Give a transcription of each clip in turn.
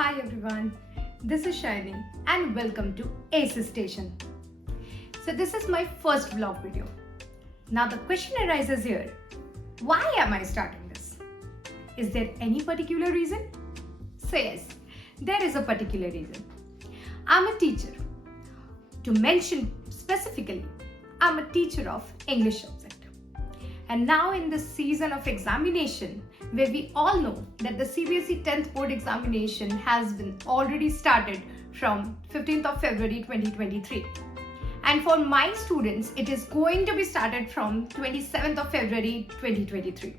Hi everyone, this is Shiny and welcome to ACE Station. So this is my first vlog video. Now the question arises here, why am I starting this? Is there any particular reason? So yes, there is a particular reason. I'm a teacher. To mention specifically, I'm a teacher of English subject. And now in this season of examination, where we all know that the CBSE 10th board examination has been already started from 15th of February 2023. And for my students, it is going to be started from 27th of February 2023.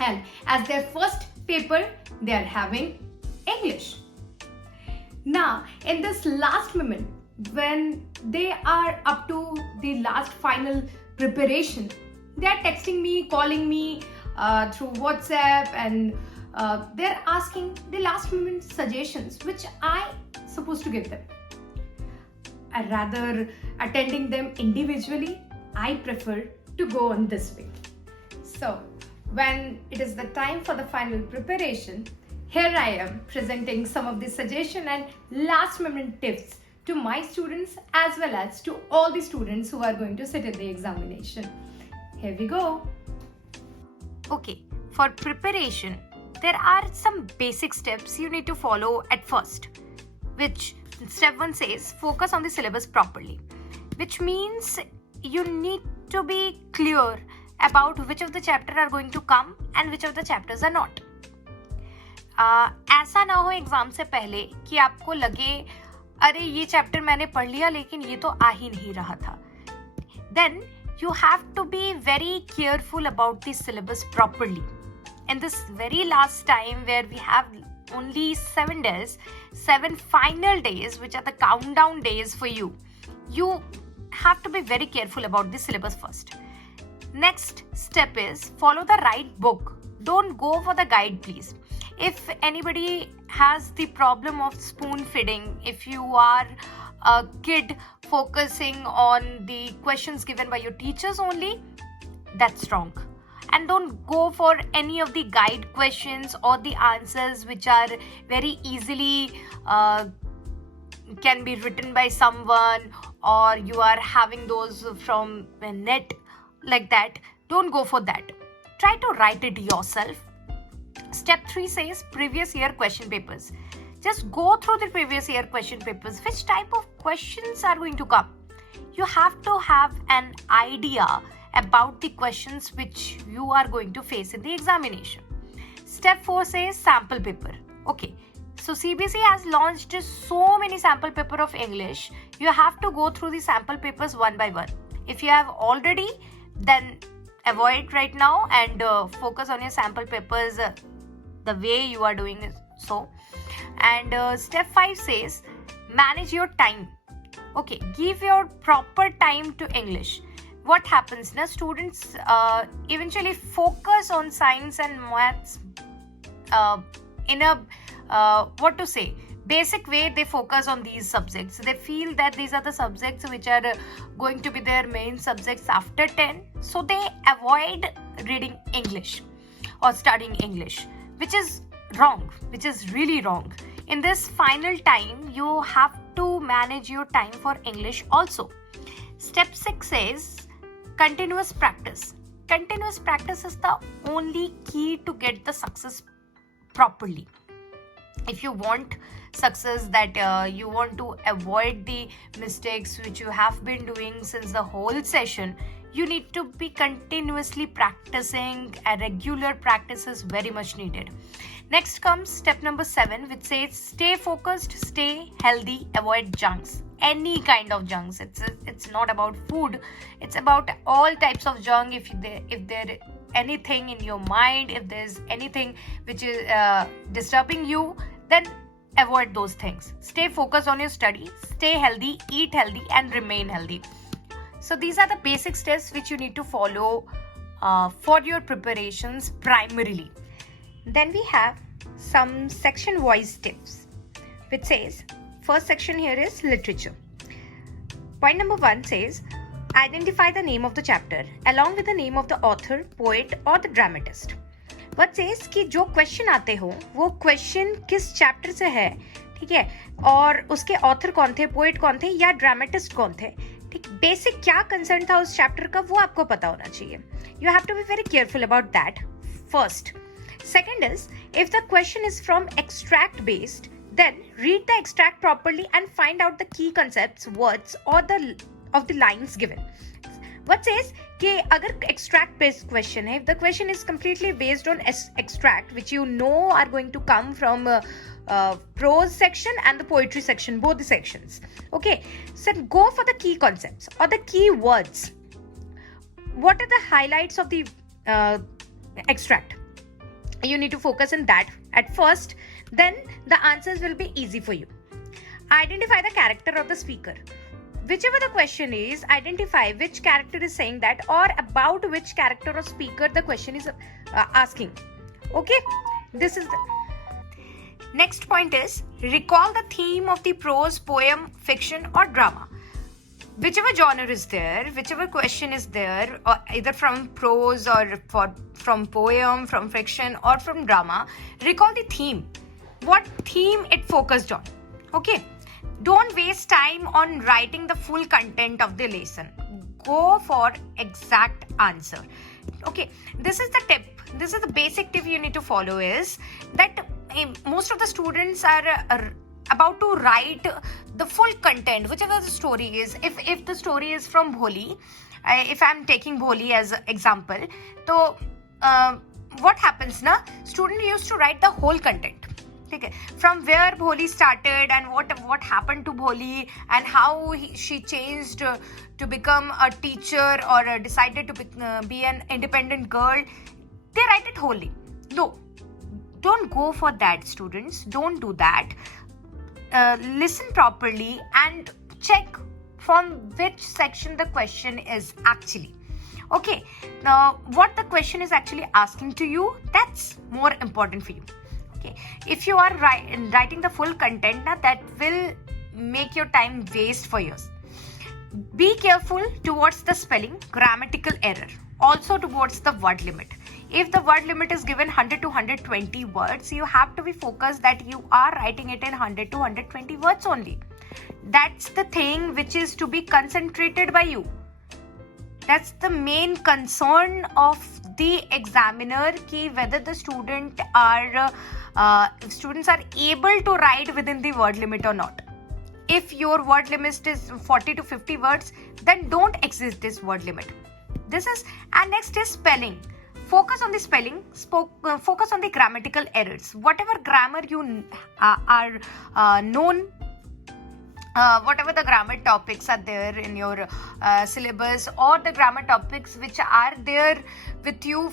And as their first paper, they are having English. Now, in this last moment, when they are up to the last final preparation, they are texting me, calling me through WhatsApp, and they're asking the last moment suggestions, which I supposed to give them. Rather attending them individually, I prefer to go on this way. So when it is the time for the final preparation, here I am presenting some of the suggestion and last moment tips to my students as well as to all the students who are going to sit in the examination. Here we go. Okay, for preparation, there are some basic steps you need to follow at first, which step 1 says focus on the syllabus properly, which means you need to be clear about which of the chapters are going to come and which of the chapters are not. ऐसा ना हो exam से पहले कि आपको लगे अरे ये चैप्टर मैंने पढ़ लिया लेकिन ये तो आ ही नहीं रहा था. Then you have to be very careful about the syllabus properly. In this very last time where we have only 7 days, 7 final days, which are the countdown days for you, you have to be very careful about the syllabus first. Next step is follow the right book. Don't go for the guide, please. If anybody has the problem of spoon feeding, if you are a kid focusing on the questions given by your teachers only, that's wrong. And don't go for any of the guide questions or the answers which are very easily can be written by someone, or you are having those from the net like that. Don't go for that. Try to write it yourself. Step 3 says previous year question papers. Just go through the previous year question papers. Which type of questions are going to come? You have to have an idea about the questions which you are going to face in the examination. Step 4 says sample paper. Okay, so CBSE has launched so many sample paper of English. You have to go through the sample papers one by one. If you have already, then avoid right now and focus on your sample papers the way you are doing it. So, and step 5 says manage your time. Okay, give your proper time to English. What happens now? Students eventually focus on science and maths in a basic way. They focus on these subjects. They feel that these are the subjects which are going to be their main subjects after 10. So they avoid reading English or studying English, which is wrong, which is really wrong. In this final time, you have to manage your time for English also. Step 6 says continuous practice. Continuous practice is the only key to get the success properly. If you want success, that you want to avoid the mistakes which you have been doing since the whole session, you need to be continuously practicing. A regular practice is very much needed. Next comes step number 7, which says stay focused, stay healthy, avoid junks. Any kind of junks. It's not about food. It's about all types of junk. If there anything in your mind, if there's anything which is disturbing you, then avoid those things. Stay focused on your study, stay healthy, eat healthy, and remain healthy. So these are the basic steps which you need to follow for your preparations primarily. Then we have some section-wise tips, which says first section here is literature. Point number 1 says identify the name of the chapter along with the name of the author, poet, or the dramatist. What says कि जो question आते हो वो question किस chapter से है, ठीक है, और उसके ऑथर कौन थे, पोएट कौन थे या ड्रामेटिस्ट कौन थे, ठीक, बेसिक क्या कंसर्न था उस चैप्टर का वो आपको पता होना चाहिए. You have to be very careful about that first. Second is, if the question is from extract based, then read the extract properly and find out the key concepts, words or the lines given. What says कि अगर extract based question है, if the question is completely based on extract which you know are going to come from prose section and the poetry section, both the sections, okay, so go for the key concepts or the key words. What are the highlights of the extract? You need to focus on that at first, then the answers will be easy for you. Identify the character of the speaker. Whichever the question is, identify which character is saying that or about which character or speaker the question is asking. Okay, this is the next point is recall the theme of the prose, poem, fiction or drama. Whichever genre is there, whichever question is there, or either from prose or from poem, from fiction or from drama, recall the theme. What theme it focused on. Okay. Don't waste time on writing the full content of the lesson. Go for exact answer. Okay. This is the tip. This is the basic tip you need to follow is that most of the students are about to write the full content, whichever the story is. If the story is from Bholi, if I'm taking Bholi as an example, so what happens na? Student used to write the whole content. Okay. From where Bholi started and what happened to Bholi and how she changed to become a teacher or decided to be an independent girl. They write it wholly. No, don't go for that, students. Don't do that. Listen properly and check from which section the question is actually. Okay, now what the question is actually asking to you, that's more important for you. Okay, if you are writing the full content, now that will make your time waste for yours. Be careful towards the spelling, grammatical error, also towards the word limit. If the word limit is given 100 to 120 words, you have to be focused that you are writing it in 100 to 120 words only. That's the thing which is to be concentrated by you. That's the main concern of the examiner, ki whether the students are able to write within the word limit or not. If your word limit is 40 to 50 words, then don't exceed this word limit. And next is spelling. Focus on the spelling, focus on the grammatical errors. Whatever grammar you are known, whatever the grammar topics are there in your syllabus or the grammar topics which are there with you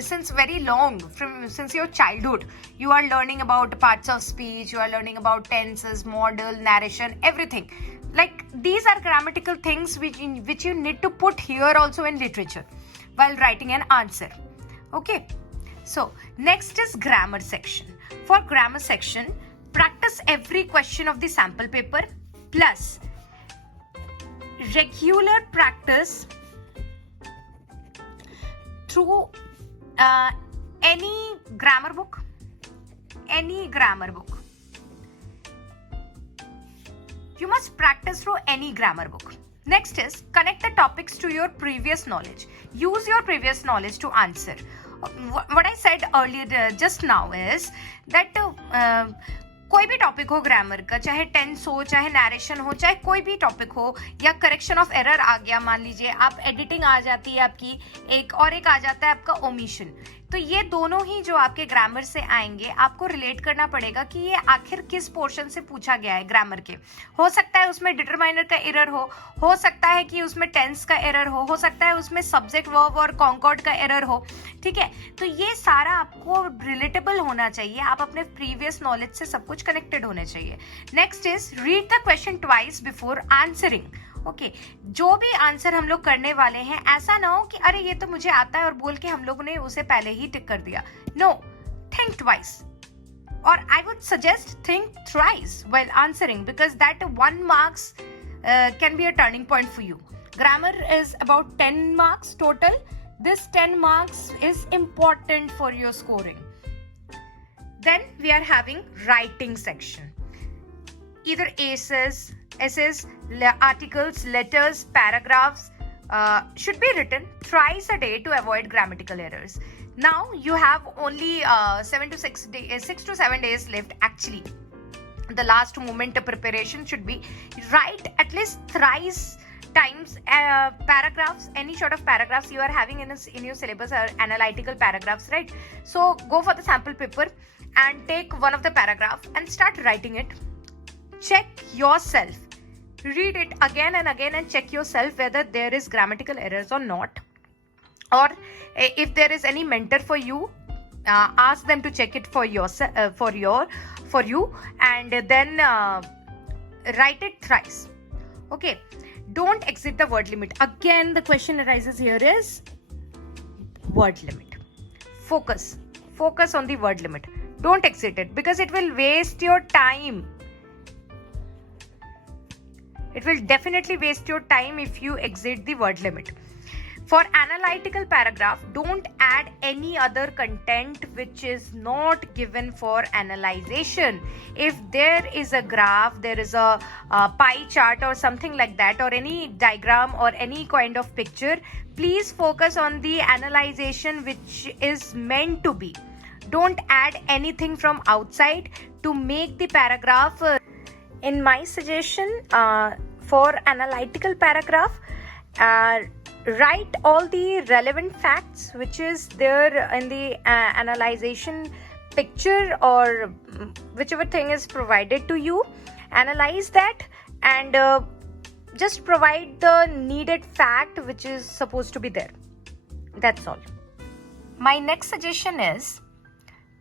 since very long, since your childhood. You are learning about parts of speech, you are learning about tenses, modal, narration, everything. Like these are grammatical things which you need to put here also in literature while writing an answer. Okay, so next is grammar section. For grammar section, practice every question of the sample paper plus regular practice through any grammar book. You must practice through any grammar book. Next is connect the topics to your previous knowledge. Use your previous knowledge to answer. What I said earlier just now is that कोई भी topic हो grammar का, चाहे tense हो, चाहे narration हो, चाहे कोई भी टॉपिक हो, या करेक्शन ऑफ एरर आ गया, मान लीजिए आप एडिटिंग आ जाती है आपकी एक आ जाता है आपका ओमिशन, तो ये दोनों ही जो आपके ग्रामर से आएंगे आपको रिलेट करना पड़ेगा कि ये आखिर किस पोर्शन से पूछा गया है ग्रामर के. हो सकता है उसमें डिटरमाइनर का एरर हो सकता है कि उसमें टेंस का एरर हो सकता है उसमें सब्जेक्ट वर्ब और कॉन्कॉर्ड का एरर हो. ठीक है, तो ये सारा आपको रिलेटेबल होना चाहिए, आप अपने प्रीवियस नॉलेज से सब कुछ कनेक्टेड होने चाहिए. Next is read the question twice before answering. Okay, जो भी आंसर हम लोग करने वाले हैं ऐसा ना हो कि अरे ये तो मुझे आता है और बोल के हम लोगों ने उसे पहले ही टिक कर दिया. नो, थिंक ट्वाइस और I would suggest think thrice while answering because that 1 marks can be a turning point for you. Grammar is about 10 marks total. This 10 marks is important for your scoring. Then we are having writing section. Either essays, articles, letters, paragraphs should be written thrice a day to avoid grammatical errors. Now you have only 6 to 7 days left. Actually, the last moment of preparation should be write at least thrice times paragraphs. Any sort of paragraphs you are having in your syllabus are analytical paragraphs, right? So go for the sample paper and take one of the paragraph and start writing it. Check yourself. Read it again and again and check yourself whether there is grammatical errors or not. Or if there is any mentor for you, ask them to check it for yourself, for you, and then write it thrice. Okay. Don't exceed the word limit. Again, the question arises here is word limit. Focus on the word limit. Don't exceed it because it will waste your time. It will definitely waste your time if you exceed the word limit. For analytical paragraph, don't add any other content which is not given for analyzation. If there is a graph, there is a pie chart or something like that, or any diagram or any kind of picture, please focus on the analyzation which is meant to be. Don't add anything from outside to make the paragraph. In my suggestion, for analytical paragraph, write all the relevant facts which is there in the analyzation picture or whichever thing is provided to you. Analyze that and just provide the needed fact which is supposed to be there. That's all. My next suggestion is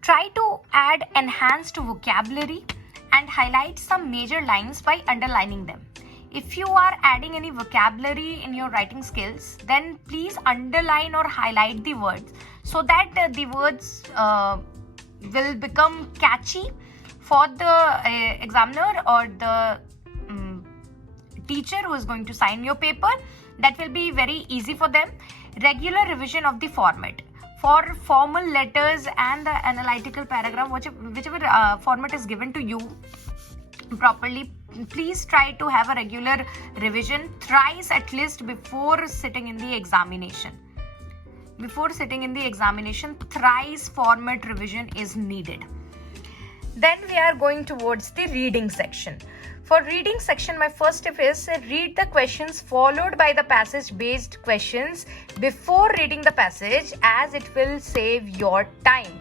try to add enhanced vocabulary and highlight some major lines by underlining them. If you are adding any vocabulary in your writing skills, then please underline or highlight the words so that the words will become catchy for the examiner or the teacher who is going to sign your paper. That will be very easy for them. Regular revision of the format. For formal letters and the analytical paragraph, whichever format is given to you properly, please try to have a regular revision thrice at least before sitting in the examination. Thrice format revision is needed. Then we are going towards the reading section. For reading section, my first tip is read the questions followed by the passage based questions before reading the passage, as it will save your time.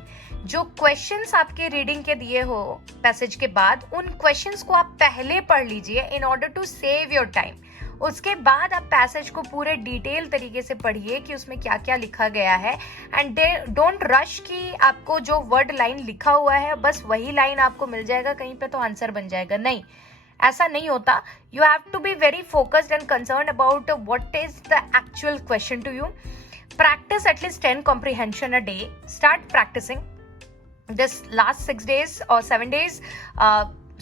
जो questions आपके reading के दिए हो passage के बाद, उन questions को आप पहले पढ़ लीजिए in order to save your time. उसके बाद आप पैसेज को पूरे डिटेल तरीके से पढ़िए कि उसमें क्या क्या लिखा गया है. एंड डोंट रश कि आपको जो वर्ड लाइन लिखा हुआ है बस वही लाइन आपको मिल जाएगा कहीं पे तो आंसर बन जाएगा. नहीं, ऐसा नहीं होता. You have to be very focused and concern about what is the actual question to you. Practice at least 10 comprehension a day. Start practicing this last 6 days or 7 days.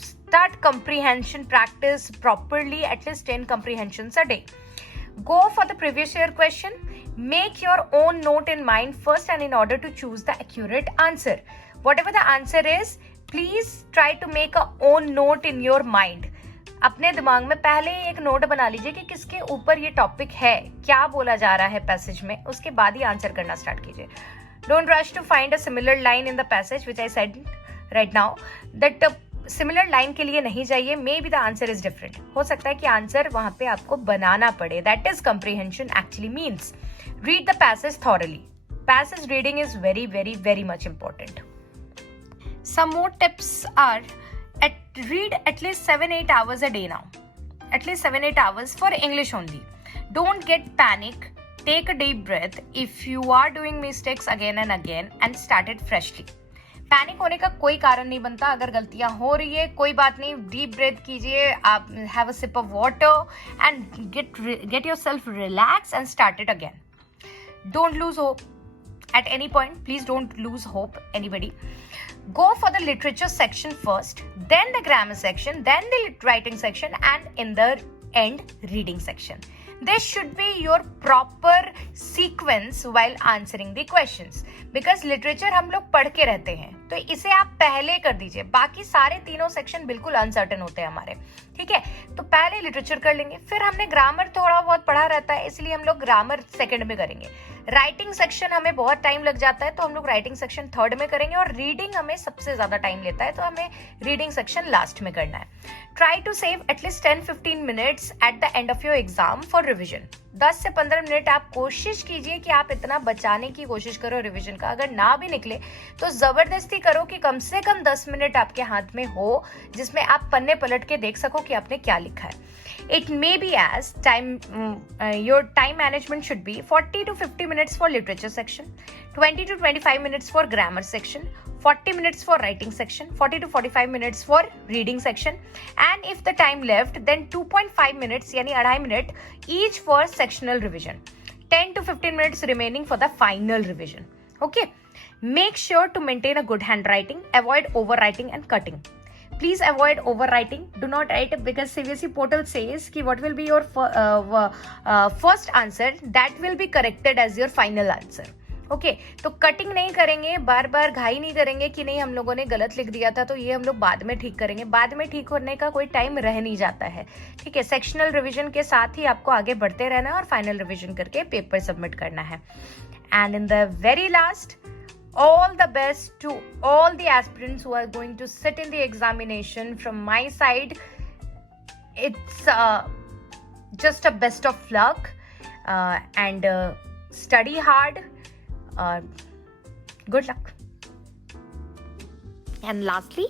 Start comprehension practice properly, at least 10 comprehensions a day. Go for the previous year question. Make your own note in mind first, and in order to choose the accurate answer. Whatever the answer is, please try to make a own note in your mind. अपने दिमाग में पहले एक note बना लीजिए कि किसके ऊपर ये टॉपिक है, क्या बोला जा रहा है पैसेज में, उसके बाद ही आंसर करना स्टार्ट कीजिए. Don't rush to find a similar line in the passage, which I said right now. That similar line के लिए नहीं जाइए. Maybe the answer is different. हो सकता है कि आंसर वहाँ पे आपको बनाना पड़े. That is comprehension actually means. Read the passage thoroughly. Passage reading is very, very, very much important. Some more tips are read at least 7-8 hours a day now. At least 7-8 hours for English only. Don't get panic. Take a deep breath if you are doing mistakes again and again and start it freshly. Panic होने का कोई कारण नहीं बनता. अगर गलतियां हो रही है कोई बात नहीं, डीप ब्रेथ कीजिए, आप have a sip of water and get yourself relax and start it again. Don't lose hope at any point. Please don't lose hope, anybody. Go for the literature section first, then the grammar section, then the writing section, and in the end reading section. This should be your proper sequence while answering the questions. Because literature हम लोग पढ़ के रहते हैं, तो इसे आप पहले कर दीजिए. बाकी सारे तीनों सेक्शन बिल्कुल अनसर्टेन होते हैं हमारे. ठीक है, तो पहले लिटरेचर कर लेंगे, फिर हमने ग्रामर थोड़ा बहुत पढ़ा रहता है, इसलिए हम लोग ग्रामर सेकंड में करेंगे. राइटिंग सेक्शन हमें बहुत टाइम लग जाता है, तो हम लोग राइटिंग सेक्शन थर्ड में करेंगे, और रीडिंग हमें सबसे ज्यादा टाइम लेता है, तो हमें रीडिंग सेक्शन लास्ट में करना है. Try to save at least 10-15 minutes at the end of your exam for revision. 10 से 15 मिनट आप कोशिश कीजिए कि आप इतना बचाने की कोशिश करो रिविजन का. अगर ना भी निकले तो जबरदस्ती करो कि कम से कम 10 मिनट आपके हाथ में हो, जिसमें आप पन्ने पलट के देख सको कि आपने क्या लिखा है. It may be as your time management should be 40 to 50 minutes for literature section, 20 to 25 minutes for grammar section, 40 minutes for writing section, 40 to 45 minutes for reading section, and if the time left, then 2.5 minutes यानी 2.5 minute each for sectional revision, 10 to 15 minutes remaining for the final revision. Okay, make sure to maintain a good handwriting, avoid overwriting and cutting. Please avoid overwriting. Do not write, because CBSE portal says कि what will be your first answer, that will be corrected as your final answer. Okay, तो cutting नहीं करेंगे, बार बार घाई नहीं करेंगे कि नहीं हम लोगों ने गलत लिख दिया था तो ये हम लोग बाद में ठीक करेंगे. बाद में ठीक होने का कोई टाइम रह नहीं जाता है. ठीक है, सेक्शनल रिवीजन के साथ ही आपको आगे बढ़ते रहना है और फाइनल रिवीजन करके पेपर सबमिट करना है. And in the very last, all the best to all the aspirants who are going to sit in the examination. From my side, it's just a best of luck, and study hard. Good luck. And lastly,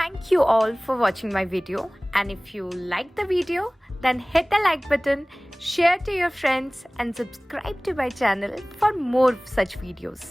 thank you all for watching my video, and if you like the video, then hit the like button, share to your friends, and subscribe to my channel for more such videos.